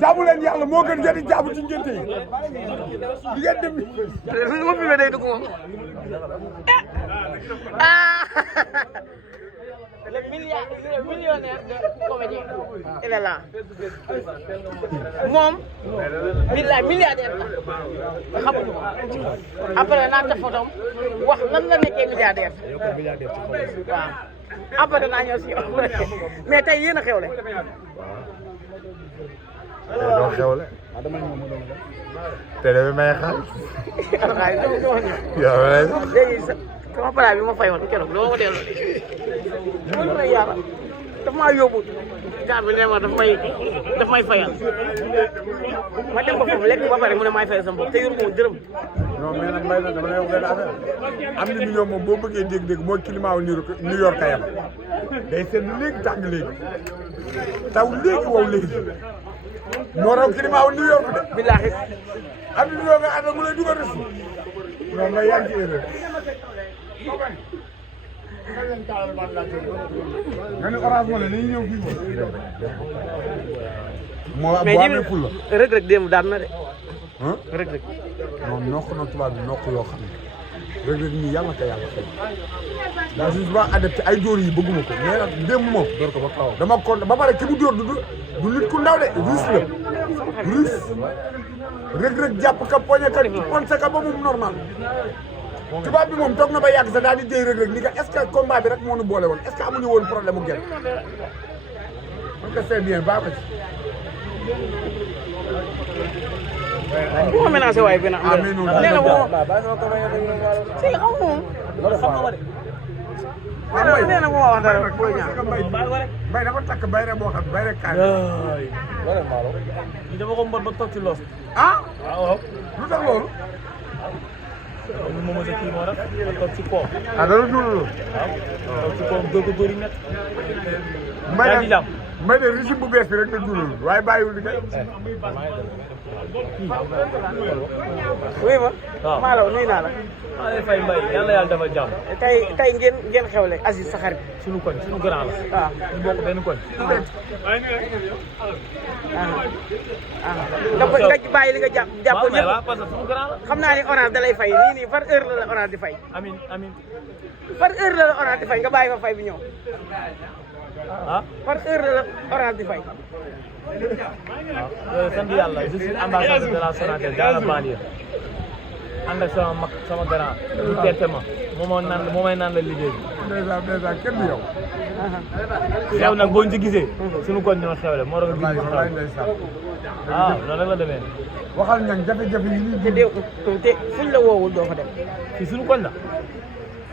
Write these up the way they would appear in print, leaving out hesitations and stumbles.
jaamu leen yàlla moo gën jëriñ jaamu ci ngénte yi di ngeen dem suñu ma filmé day dugg moom le millionnaire de comédien il est là moom billaay milliardaire la xamuñu ko après naa def photo wax nan la nekkee milliardaire waaw après naa ñëw si mais tey yéen a xewle doo xewle te dafa may xaalis léegi sama plat bi ma fayoon keroog doo ma delloo de loolu may yàlla daf maa yóbbu jaar bi ne ma daf may fayal ma dem ba foofu lekk ba pare mu ne may fayal sama bopp te yor moom dërëm non mais nag mbay na dama lay wax benn affaire am na million moom boo bëggee dégg-dégg mooy climat wu New York kayam day seetlu léegi tàng léegi taw léegi wow léegi moo raw climat wu New York de billaahi am na million nga àndal mu lay dugal rësi non mais yaa ngi ci erreur nga ne orange moo ne nañu ñëw fii moo mais boo amee ful la Reug Reug démb daan na de Reug Reug moom nokk na tubaab bi nokk yoo xam ne Reug Reug nii yàlla ko yàlla fay daa je suis pas adepté ay dóor yi bëgguma ko mais nag démb moom door ko ba kaw dama ko ba pare ki mu dóor du nit ku ndaw de russe la russe Reug Reug jàpp ka poñe ka ponse ka ba mu normal tubaab bi moom toog na ba yàgg sax daal di jëy Reug Reug ni ka est-ce que combat bi rek moo nu boole woon est-ce que amuñu woon problème mu genn donc c'est bien baax ko ci bu ma menacé waaye benn am nee na moom si xaw moom nee na moo wax dara booy ñaar mbay dafa takk bay rek boo xam bay rek kaay li dama ko mbot ba toog ci loos ah waaw lu tax loolu moom sa kii moo tax ma toog ci kaw ah dara dul loolu waaw toog ci kaw dóor ko dóor yi métti mbay de mbay de régime bu bees bi rek la dulul waaye bàyyiwul li kay oui ma waaw Malaw nuyu naa la maa lay fay mbay yàlla yàlla dafa jàmm tey ngeen xewle Aziz sa xarit suñu koñ suñu grand la waaw ñu bokk benn koñ nga bàyyi li nga jàppoon ñëpp waaw parce que suñu grand la xam naa ni orange da lay fay nii par heure la orange di fay amin amin par heure la orange di fay nga bàyyi fa fay bi ñëw ah par heure la orange di fay waaw sant yàlla je suis ambassadeur de la Sonatel dans la banlieue ànd ak sama mag sama grand mu teete ma moo may naan la liggéey bi dèjà kenn du yow xew nag boo ñu ci gisee suñu koñ ñoo xewle moo tax nga gis wallaay ndeysaan waaw loolu rek la demee waxal ñan jafe-jafe yi ñuy te déw te fuñ la woowul doo fa dem fii suñu koñ la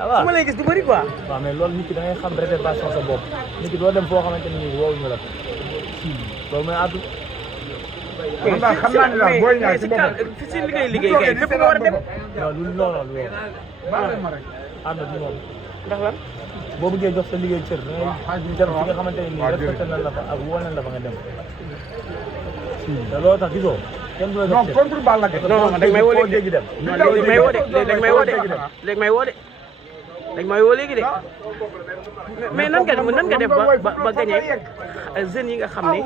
ah waaw su ma lay gis du bëri quoi waaw mais loolu nit ki da ngay xam réservation sa bopp nit ki doo dem foo xamante ni woowuñu la loolu mooy àddu xam naa ni daal booy ñaar ci boppam si liggéey kay fépp nga war a dem non lu loolu baal ma rek ànd du moom ndax lan boo bëggee jox sa liggéey cër da ngay dem fi nga xamante ne nii respecté na la fa ak woo nañ la fa nga dem te loolu tax gisoo kenn du la non jox cër contre Balla Gaye non dañ may woo foo léegi dégg dem léegi may woo de léegi may woo de léegi may woo de dañ may woo léegi de mais nan nga def ba gagné jeunes yi nga xam ne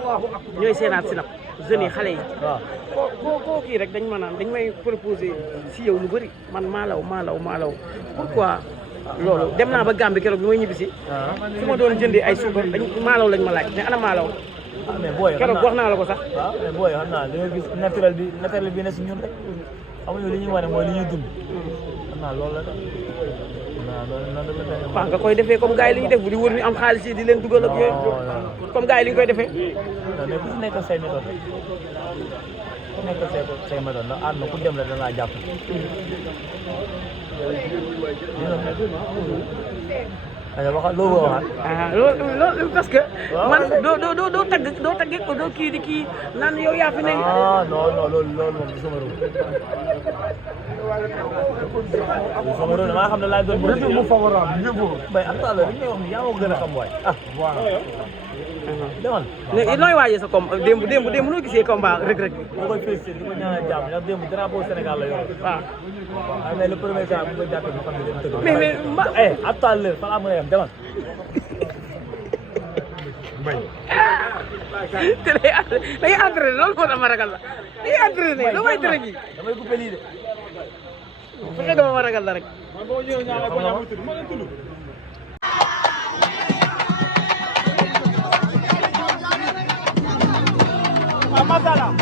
ñooy seenaat sinap jeunes yi xale yi waaw koo kii rek dañ ma naan dañ may proposé si yow lu bëri man maalaw pourquoi loolu dem naa ba Gambie keroog bi may ñibbisi fi ma doon jëndee ay suukar maalaw lañ ma laaj ne ana maalaw ah mais booy keroog wax naa la ko sax waaw mais booy xam naa da nga gis naturel bi ne si ñun rek amuñu li ñuy wane mooy li ñuy dund xam naa loolu la tax waaw nga koy defee comme gars yi li ñuy def bu di wër ñu am xaalis yi di leen dugal ak yooyu comme gars yi li ñu koy defee non mais ku si nekk say méthode ku nekk say méthode ndax ànd na ku dem la danaa jàpp waxal loo bëgg a waxaat. loolu parce que. man doo tagge ko doo kii di kii naan yow yaa fi ne. non loolu moom du sama rôle. sama rôle damaa xam ne laaj doon. retour bu favorable yëpp. mais am na li ngay wax ni yaa ma gën a xam waay. ah voilà. demal. léegi nooy waajee sa combat démb noo gisee combat Reug Reug bi. moo koy félicité di ko ñaanal jàmm ndax démb drapeau Sénégal la yor. waaw. waaw mais le premier temps bu ko jàppee ñu xam ne dañu tëgg. mais mba. à tout à l'heure fa laa mën a yem demal. mbay. te day entraîné loolu moo tax ma ragal la day entraîné loo may tere gi. damay coupé lii de. fexe dama ma ragal la rek. Masala.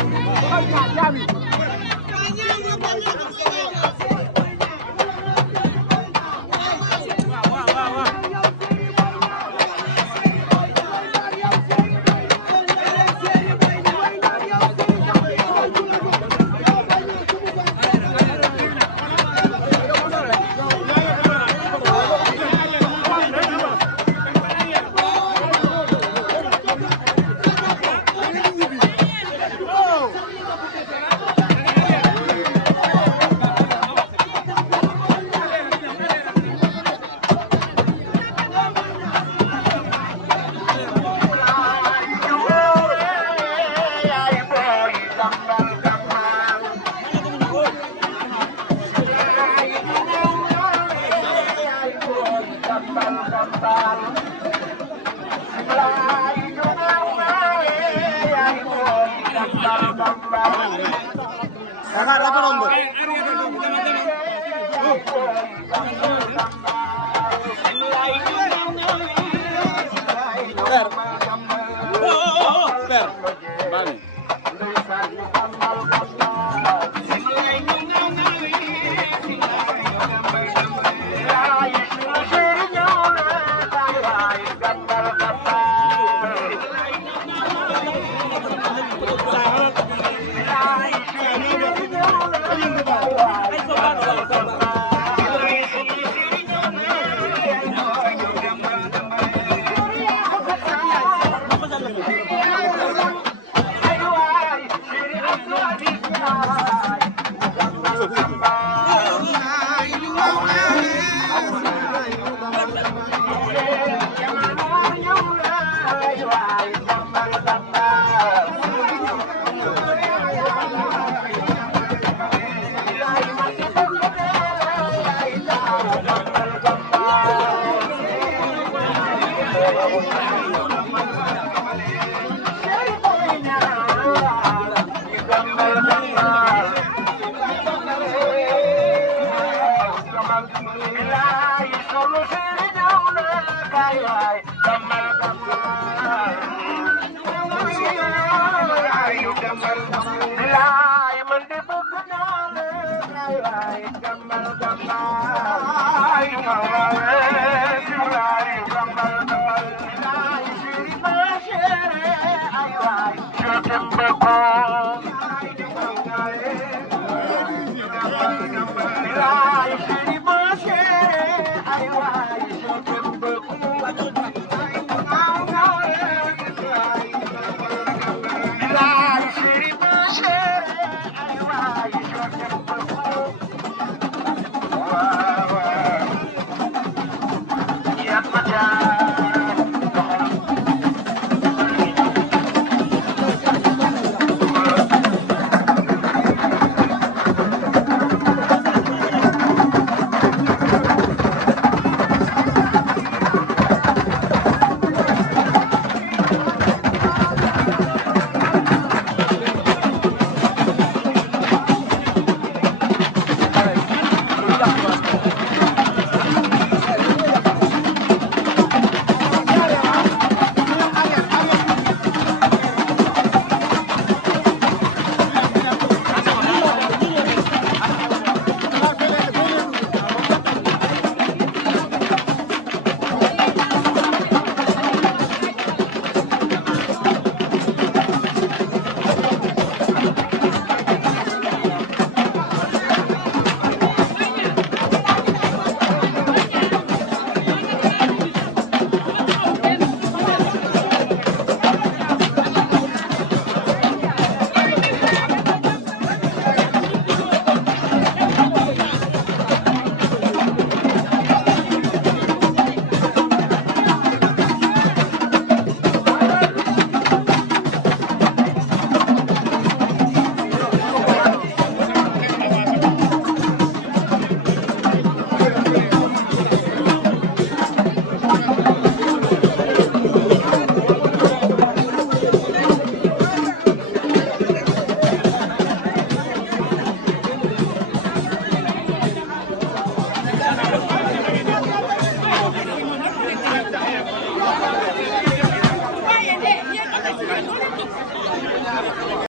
Bye.